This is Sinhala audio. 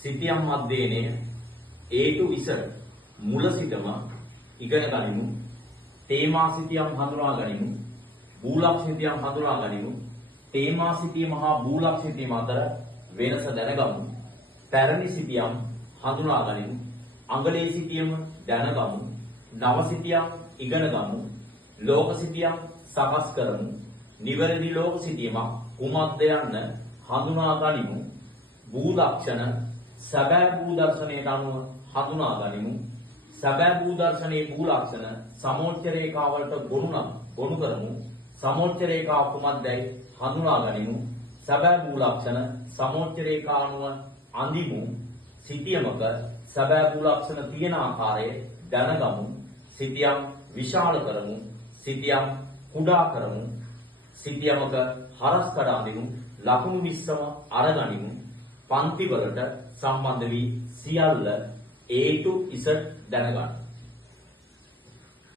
සිතියම් අධ්‍යයනය A to Z මුල සිටම ඉගෙන ගනිමු. තේමා සිතියම් හඳුනා ගනිමු. බූලක් සිතියම් හඳුනා ගනිමු. තේමා සිතියම හා බූලක් සිතියම අතර වෙනස දැනගමු. පැරණි සිතියම් හඳුනා ගනිමු. අඟලේ සිතියම දැනගමු. නව සිතියම් ඉගෙන ගමු. ලෝක සිතියම් සකස් කරමු. නිවැරදි ලෝක සිතියමක් කුමක්ද යන්න හඳුනා ගනිමු. භූ ලක්ෂණ සැබෑ භූ දර්ශනයට අනුව හඳුනා ගනිමු. සැබෑ භූ දර්ශනයේ භූ ලක්ෂණ සමෝච්ච රේඛාවලට ගොනු කරමු. සමෝච්ච රේඛාව කුමක්දයි හඳුනා ගනිමු. සැබෑ භූ ලක්ෂණ සමෝච්ච රේඛාව අනුව අඳිමු. සිතියමක සැබෑ භූ ලක්ෂණ තියෙන ආකාරය දැනගමු. සිතියම් විශාල කරමු. සිතියම් කුඩා කරමු. සිතියමක හරස් කඩ අඳිමු. ලකුණු 20ම අරගනිමු. පන්ති වලට සම්බන්ධ වී සියල්ල A to Z දැනගන්න.